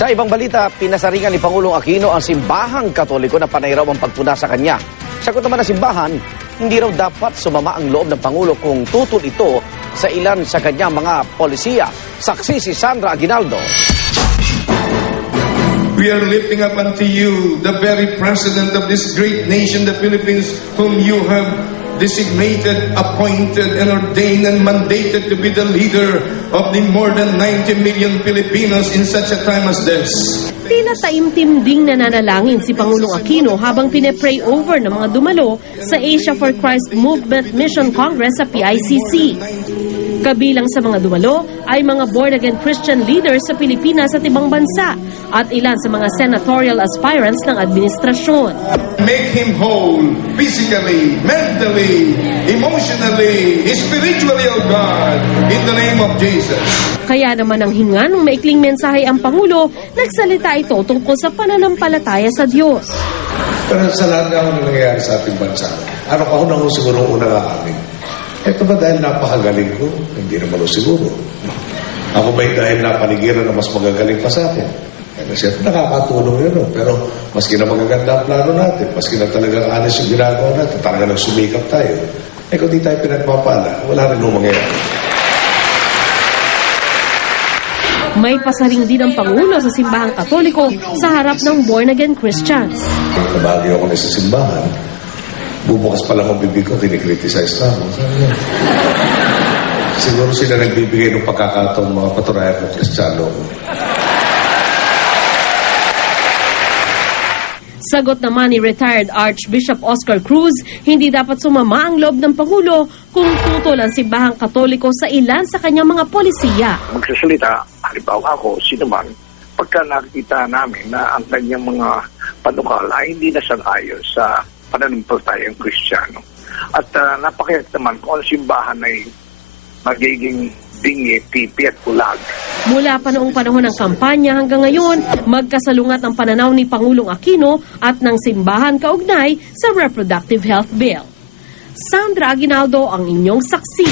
Sa ibang balita, pinasaringan ni Pangulong Aquino ang simbahang Katoliko na panay raw ang pagpuna sa kanya. Sagot naman ng simbahan, hindi raw dapat sumama ang loob ng Pangulo kung tutol ito sa ilan sa kanyang mga polisiya. Saksi si Sandra Aguinaldo. We are lifting up unto you the very President of this great nation, the Philippines, whom you have designated, appointed, and ordained and mandated to be the leader of the more than 90 million Filipinos in such a time as this. Tila taimtim ding nananalangin si Pangulong Aquino habang pinepray over ng mga dumalo sa Asia for Christ Movement Mission Congress sa PICC. Kabilang sa mga dumalo ay mga born-again Christian leaders sa Pilipinas at ibang bansa at ilan sa mga senatorial aspirants ng administrasyon. Make him whole, physically, mentally, emotionally, spiritually, O God, in the name of Jesus. Kaya naman ang hinga ng maikling mensahe ang Pangulo, nagsalita ito tungkol sa pananampalataya sa Diyos. Pero sa lahat ng nangyayari sa ating bansa, araw-araw na siguro unang aamin. Ito ba dahil napakagaling ko? Hindi naman siguro. Ako ba dahil napanigiran na mas magagaling pa sa akin? Kasi nakakatulong yun. Pero maski na magaganda ang plano natin, maski na talagang honest yung ginagawa natin, talagang nagsumikap tayo. Kung di tayo pinagpapala, wala rin nung mangyayari. May pasaring din ang Pangulo sa simbahang Katoliko sa harap ng born-again Christians. Nabagi ako na sa simbahan, bubukas pa lang ang bibig ko, kinikriticize na ako. Siguro sila nagbibigay ng pagkakataon mga patunayan ng Kristiyano. Sagot naman ni retired Archbishop Oscar Cruz, hindi dapat sumama ang loob ng Pangulo kung tutol ang simbahang Katoliko sa ilan sa kanyang mga polisiya. Magsasalita, halimbawa ako, sino man, pagka nakikita namin na ang kanyang mga panukal ay hindi nasang-ayon sa pananampalatayang Kristiyano. At napakayat naman kung ang simbahan ay magiging bingi, pipi at pulag. Mula pa noong panahon ng kampanya hanggang ngayon, magkasalungat ang pananaw ni Pangulong Aquino at ng simbahan kaugnay sa Reproductive Health Bill. Sandra Aguinaldo ang inyong saksi.